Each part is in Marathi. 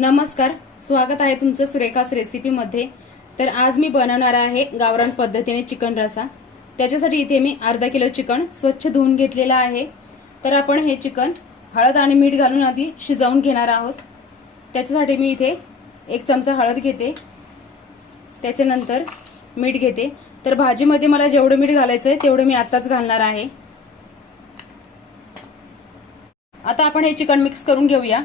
नमस्कार, स्वागत आहे तुमचं सुरेखास रेसिपीमध्ये। तर आज मी बनवणार आहे गावरान पद्धतीने चिकन रसा। त्याच्यासाठी इथे मी अर्धा किलो चिकन स्वच्छ धुवून घेतलेला आहे। तर आपण हे चिकन हळद आणि मीठ घालून आधी शिजवून घेणार आहोत। त्याच्यासाठी मी इथे 1 चमचा हळद घेते, त्याच्यानंतर मीठ घेते। तर भाजीमध्ये मला जेवढं मीठ घालायचं आहे तेवढं मी आताच घालणार आहे। आता आपण हे चिकन मिक्स करून घेऊया।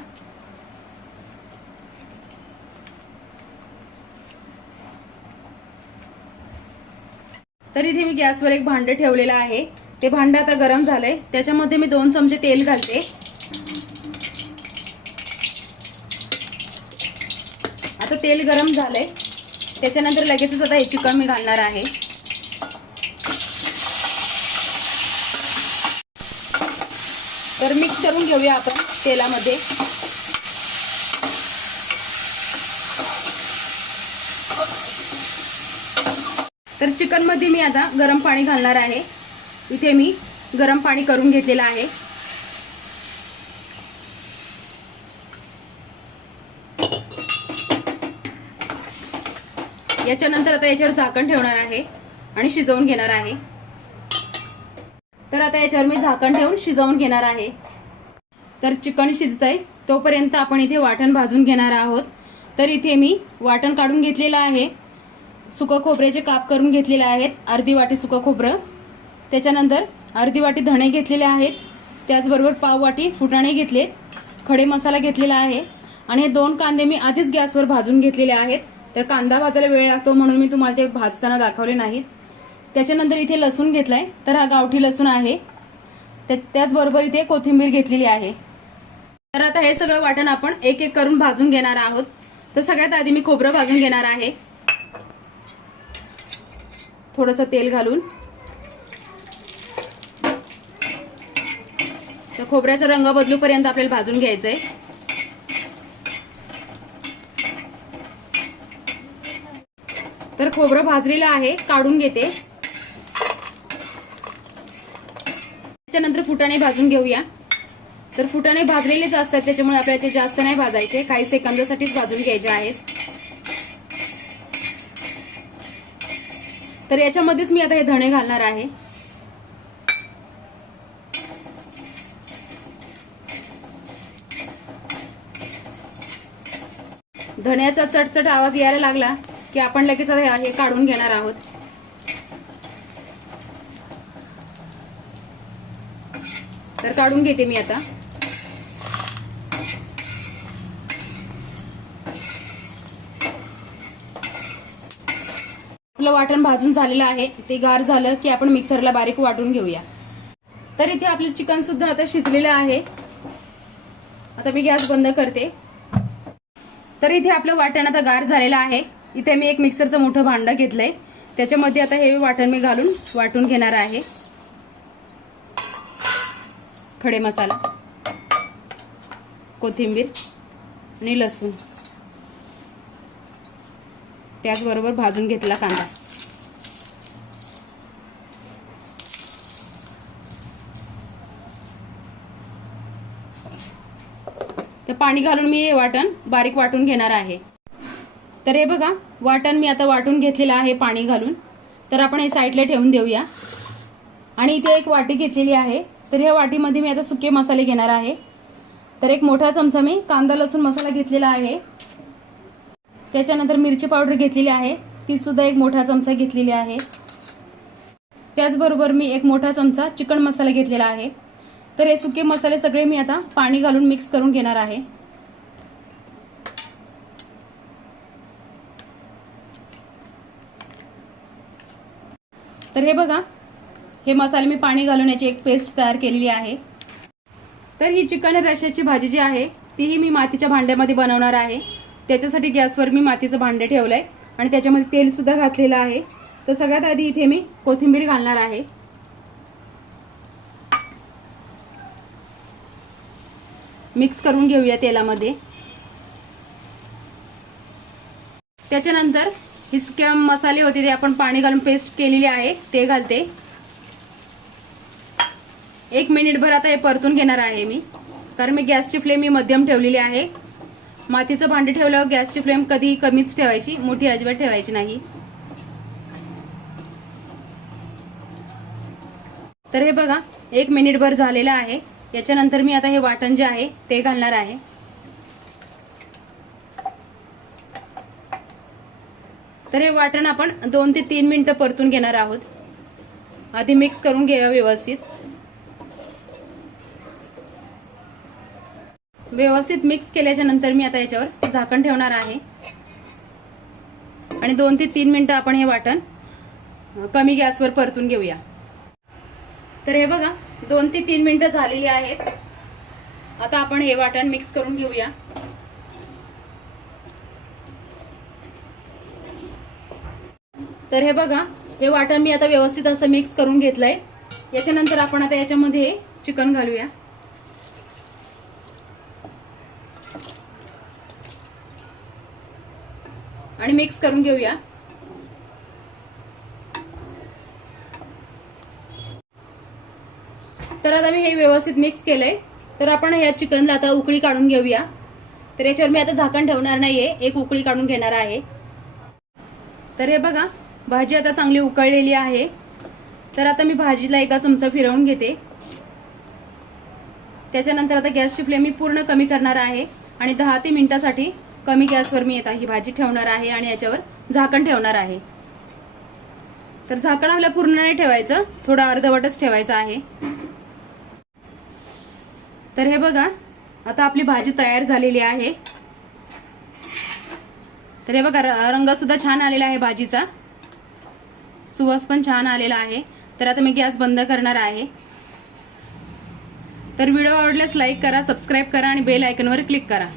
तर इथे मी गॅसवर एक भांडे ठेवलेलं आहे। ते भांडं आता गरम झालंय, त्याच्यामध्ये मी 2 चमचे तेल घालते। आता तेल गरम झालंय, त्याच्यानंतर लगेचच आता हे चिकन मी घालणार आहे। तर मिक्स करून घेऊया आपण तेलामध्ये। तर चिकन मध्ये मी आता गरम पाणी घालणार आहे। इथे मी गरम पाणी करून घेतलेलं आहे। याच्यानंतर आता याच्यावर झाकण ठेवणार आहे आणि शिजवून घेणार आहे। तर आता याच्यावर मी झाकण ठेवून शिजवून घेणार आहे। तर चिकन शिजतंय तोपर्यंत आपण इथे वाटण भाजून घेणार आहोत। तर इथे मी वाटण काढून घेतलेलं आहे। सुकं खोबऱ्याचे काप करून घेतलेले आहेत, अर्धी वाटी सुकं खोबरं, त्याच्यानंतर अर्धी वाटी धणे घेतलेले आहेत, त्याचबरोबर पाव वाटी फुटाणे घेतले, खडे मसाला घेतलेला आहे आणि हे 2 कांदे मी आधीच गॅसवर भाजून घेतलेले आहेत। तर कांदा भाजायला वेळ लागतो म्हणून मी तुम्हाला ते भाजताना दाखवले नाहीत। त्याच्यानंतर इथे लसूण घेतलाय, तर हा गावठी लसूण आहे। त्याचबरोबर इथे कोथिंबीर घेतलेली आहे। तर आता हे सगळं वाटण आपण एक एक करून भाजून घेणार आहोत। तर सगळ्यात आधी मी खोबरं भाजून घेणार आहे। थोडंसं तेल घालून तर खोबऱ्याचा रंग बदलूपर्यंत आपल्याला भाजून घ्यायचंय। तर खोबरं भाजलेलं आहे, काढून घेते। त्याच्यानंतर फुटाणे भाजून घेऊया। तर फुटाणे भाजलेलेच असतात, त्याच्यामुळे आपल्याला ते जास्त नाही भाजायचे, काही सेकंदासाठीच भाजून घ्यायचे आहेत। तर याच्यामध्येच मी आता हे धणे घालणार आहे। धण्याचा चटचट आवाज यायला लागला की आपण लगेच हे काढून घेणार आहोत। तर काढून घेते मी आता। आपलं वाटण भाजून झालेलं आहे, ते गार झालं की आपण मिक्सरला बारीक वाटून घेऊया। तर इथे आपलं चिकन सुद्धा आता शिजलेलं आहे। आता मी गॅस बंद करते। तर इथे आपलं वाटण आता गार झालेलं आहे। इथे मी एक मिक्सरचं मोठं भांडं घेतलंय, त्याच्यामध्ये आता हे वाटण मी घालून वाटून घेणार आहे। खडे मसाला, कोथिंबीर आणि लसूण, त्याचबरोबर भाजून घेतलेला कांदा। तर पाणी घालून मी हे वाटण बारीक वाटून घेणार आहे। तर हे बघा, वाटण मी आता वाटून घेतलेलं आहे पाणी घालून। तर आपण हे साईडला ठेवून देऊया। आणि इथे एक वाटी घेतलेली आहे, तर ह्या वाटीमध्ये मी आता सुके मसाले घेणार आहे। तर एक मोठा चमचा मी कांदा लसूण मसाला घेतलेला आहे। त्याच्यानंतर मिरची पावडर घेतलेली आहे, ती सुद्धा एक मोठा चमचा घेतलेली आहे। त्याचबरोबर मी एक मोठा चमचा चिकन मसाला घेतलेला आहे। तर हे सुके मसाले सगळे मी आता पाणी घालून मिक्स करून घेणार आहे। तर हे बघा, हे मसाले मी पाणी घालून याची एक पेस्ट तयार केलेली आहे। तर ही चिकन रश्याची भाजी जी आहे तीही मी मातीच्या भांड्यामध्ये बनवणार आहे। त्याच्यासाठी गॅसवर मी मातीचं भांडे ठेवलंय आणि त्याच्यामध्ये तेल सुद्धा घातलेलं आहे। तर सगळ्यात आधी इथे मी कोथिंबीर घालणार आहे। मिक्स करून घेऊया तेलामध्ये। त्याच्यानंतर ही सुके मसाले होते ते आपण पाणी घालून पेस्ट केलेली आहे ते घालते। 1 मिनिटभर आता हे परतून घेणार आहे मी, कारण मी गॅसची फ्लेम मध्यम ठेवलेली आहे। मातीचं भांडे ठेवल्यावर गॅसची फ्लेम कधी कमीच ठेवायची, मोठी अजिबात ठेवायची नाही. तर हे बघा 1 मिनिटभर झालेलं आहे. याच्यानंतर मी आता हे वाटण जे आहे ते घालणार आहे. तर हे वाटण आपण 2 ते 3 मिनिटं परतून घेणार आहोत. आधी मिक्स करून घ्या व्यवस्थित. व्यवस्थित मिक्स केल्याच्या नंतर मी आता याच्यावर झाकण ठेवणार आहे आणि 2 ते 3 मिनिटं आपण हे वाटण कमी गॅसवर परतून घेऊया. तर हे बघा 2 ते 3 मिनिटं झालेली आहेत. आता आपण हे वाटण मिक्स करून घेऊया. तर हे बघा हे वाटण मी आता व्यवस्थित असं मिक्स करून घेतलंय. याच्यानंतर आपण आता याच्यामध्ये चिकन घालूया. आणि मिक्स करून घेऊया. तर आता मी हे व्यवस्थित मिक्स केलंय. तर आपण ह्या चिकनला आता उकळी काढून घेऊया. तर याच्यावर मी आता झाकण ठेवणार नाहीये, एक उकळी काढून घेणार आहे. तर हे बघा भाजी आता चांगली उकळलेली आहे. तर आता मी भाजीला एकदा चमचा फिरवून घेते. त्याच्यानंतर आता गॅसची फ्लेम मी पूर्ण कमी करणार आहे आणि 10 ते मिनिटासाठी कमी गॅसवर मी आता ही भाजी ठेवणार आहे आणि याच्यावर झाकण ठेवणार आहे. तर झाकण आपल्या पूर्ण नाही ठेवायचं, थोडं अर्धवटच ठेवायचं आहे. तर हे बघा आता आपली भाजी तयार झालेली आहे. तर हे बघा रंग सुद्धा छान आलेला आहे भाजीचा, सुवास पण छान आलेला आहे. तर आता मी गॅस बंद करणार आहे. तर व्हिडिओ आवडल्यास लाईक करा, सबस्क्राईब करा आणि बेल आयकॉनवर क्लिक करा.